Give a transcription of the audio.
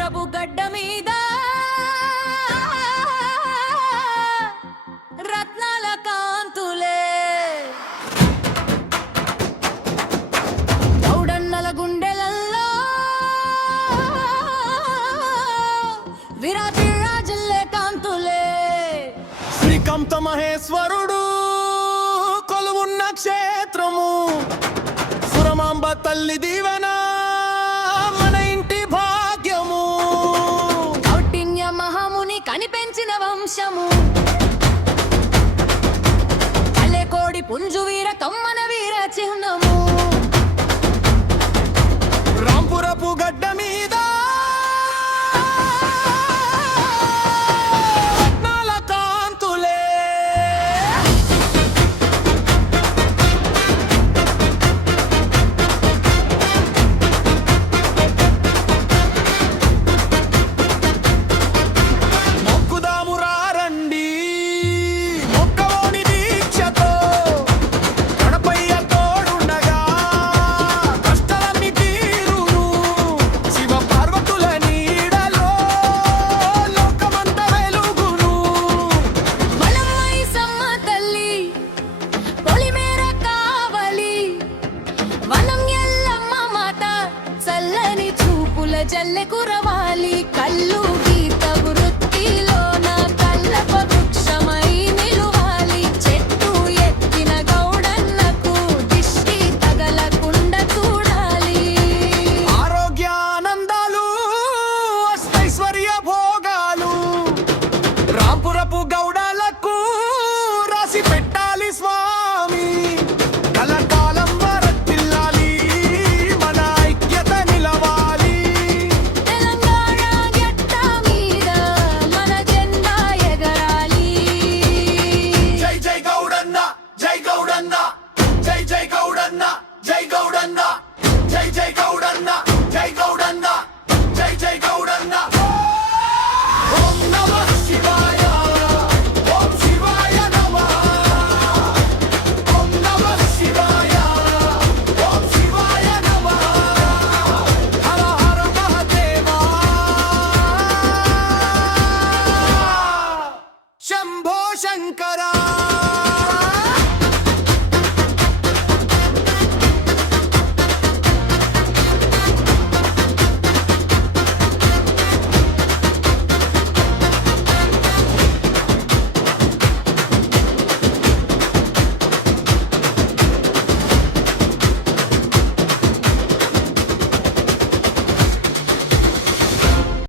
రాంపురపు గడ్డ మీద రత్నాల కాంతులే గౌడన్నల గుండెలల్లో విరాటి రాజుల్లే కాంతులే శ్రీకాంత మహేశ్వరుడు కొలువున్న క్షేత్రము సురమాంబ తల్లి దీవెన మన ఇంటి భాగ్యము కౌటిన్య మహాముని కనిపెంచిన వంశము కలెకోడి పుంజు వీర కమ్మన వీర చిహ్నము రాంపురపు గడ్డ మీద రత్నాల కాంతులే మొక్కుదాము రండి మొక్కవోని దీక్షతో గణపయ్య తోడుండగా కష్టాలన్నీ తీరును శివ పార్వతుల నీడలో లోకమంత వెలుగును వలమై సమ్మ తల్లి పొలిమేర కావలి వనం ఎల్లమ్మ మాత చల్లని చూపుల జల్లె కురవాలి కళ్ళు